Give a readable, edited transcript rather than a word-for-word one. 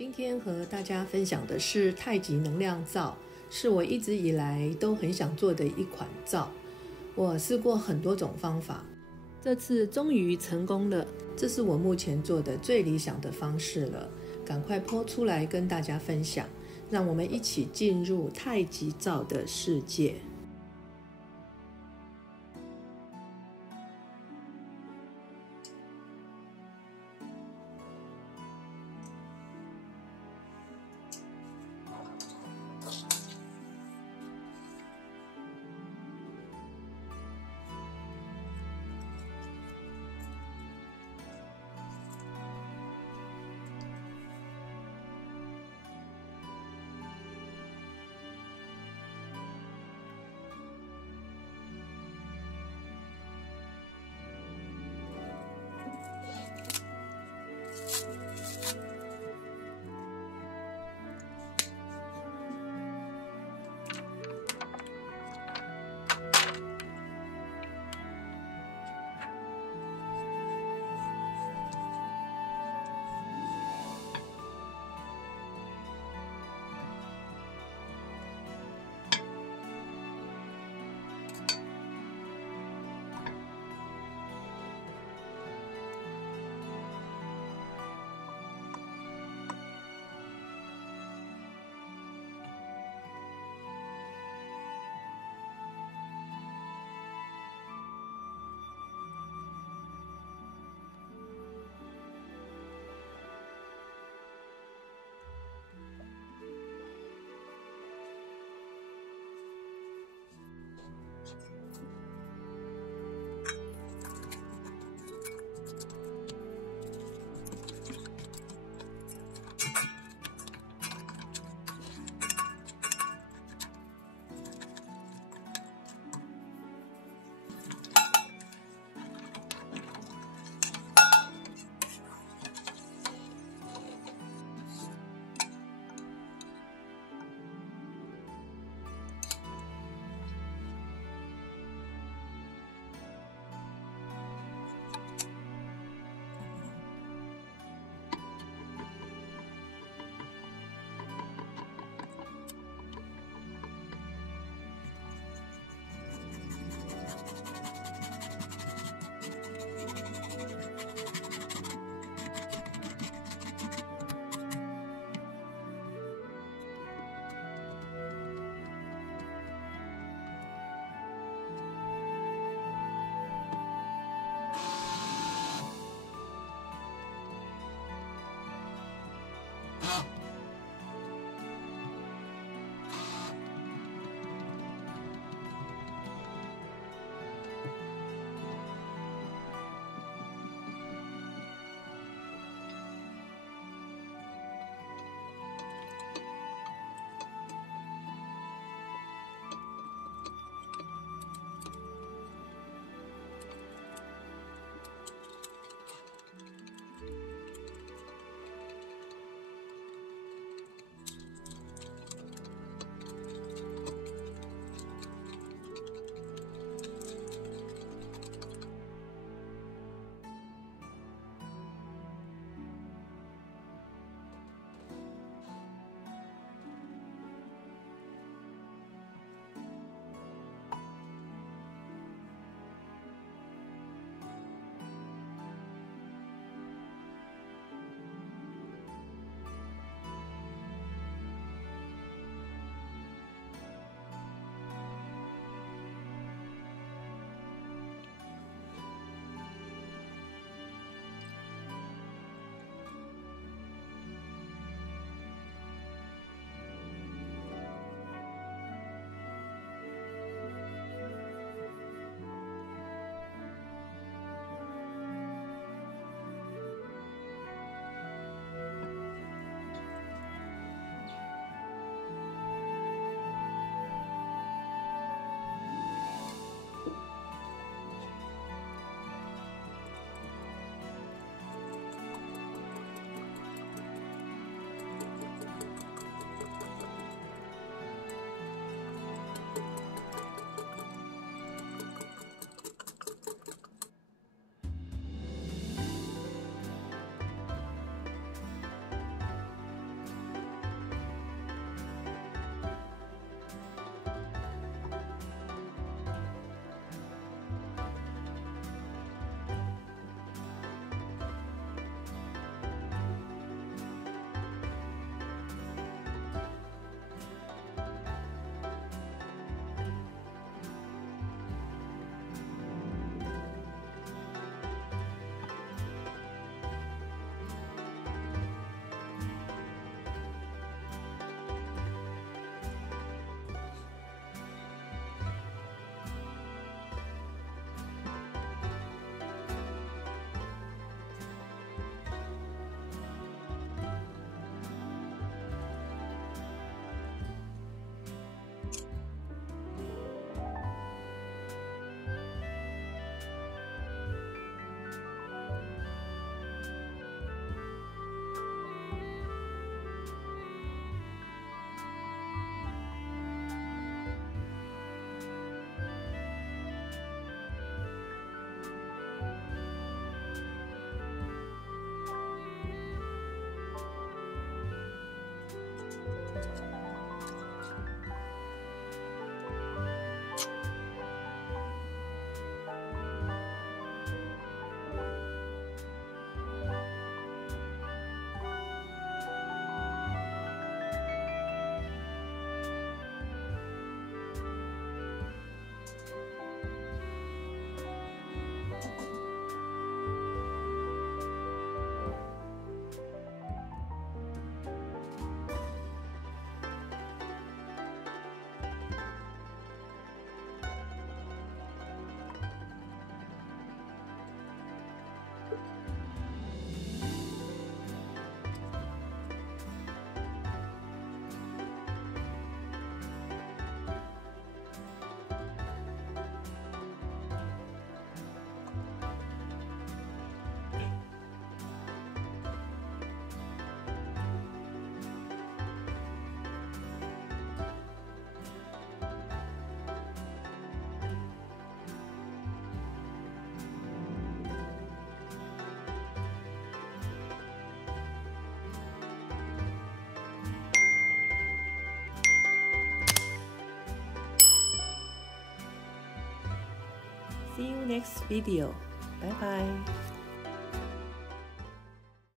今天和大家分享的是太极能量皂，是我一直以来都很想做的一款皂。我试过很多种方法，这次终于成功了。这是我目前做的最理想的方式了，赶快po出来跟大家分享，让我们一起进入太极皂的世界。See you next video. Bye bye.